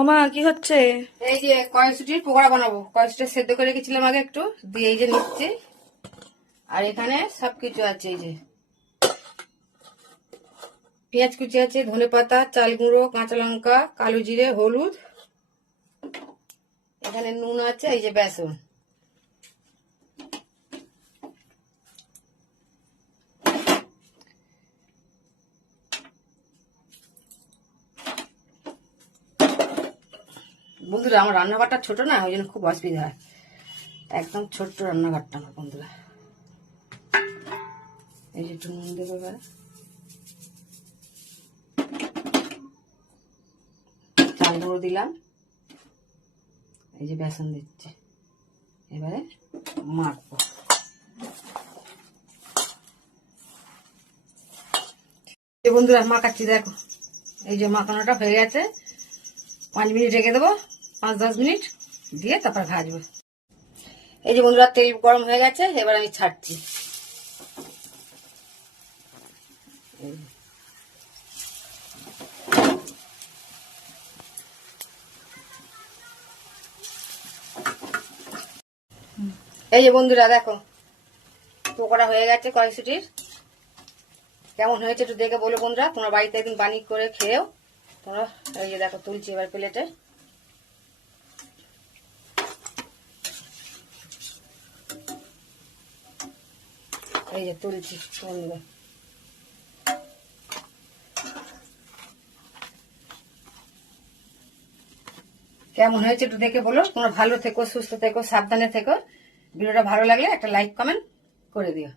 ওমা কি হচ্ছে? এই যে কড়াইশুটির পকোড়া বানাবো। কড়াইশুটি সেদ্ধ করে রেখেছিলাম আগে একটু, দিয়ে এই যে নিচ্ছি। আর এখানে সবকিছু আছে, এই যে পেঁয়াজ কুচি আছে, ধনে পাতা, চাল গুঁড়ো, কাঁচা লঙ্কা, কালো জিরে, হলুদ, এখানে নুন আছে, এই যে বেসন। বন্ধুরা আমার রান্নাঘরটা ছোট না, ওই জন্য খুব অসুবিধা হয়। একদম ছোট্ট রান্নাঘরটা আমার বন্ধুরা। এই যে একটু নুন দেবো এবার, চাল গুঁড়ো দিলাম, এই যে বেসন দিচ্ছি, এবারে মাখবো। বন্ধুরা মাখাচ্ছি, দেখো এই যে মাখানোটা হয়ে গেছে। 5 মিনিট রেখে দেবো, 5-10 মিনিট দিয়ে তারপর ভাজবো। এই যে বন্ধুরা তেল গরম হয়ে গেছে, এবার আমি ছাড়ছি। এই যে বন্ধুরা দেখো পকোড়া হয়ে গেছে কড়াইশুটির। কেমন হয়েছে একটু দেখে বলো বন্ধুরা, তোমরা বাড়িতে একদিন বানিয়ে করে খেয়েও তোমরা। এই যে দেখো তুলছি এবার প্লেটে। এই যে তুলছি বন্ধুরা। কেমন হয়েছে একটু দেখে বলো। তোমরা ভালো থেকো, সুস্থ থেকো, সাবধানে থেকো। ভিডিওটা ভালো লাগলে একটা লাইক কমেন্ট করে দিও।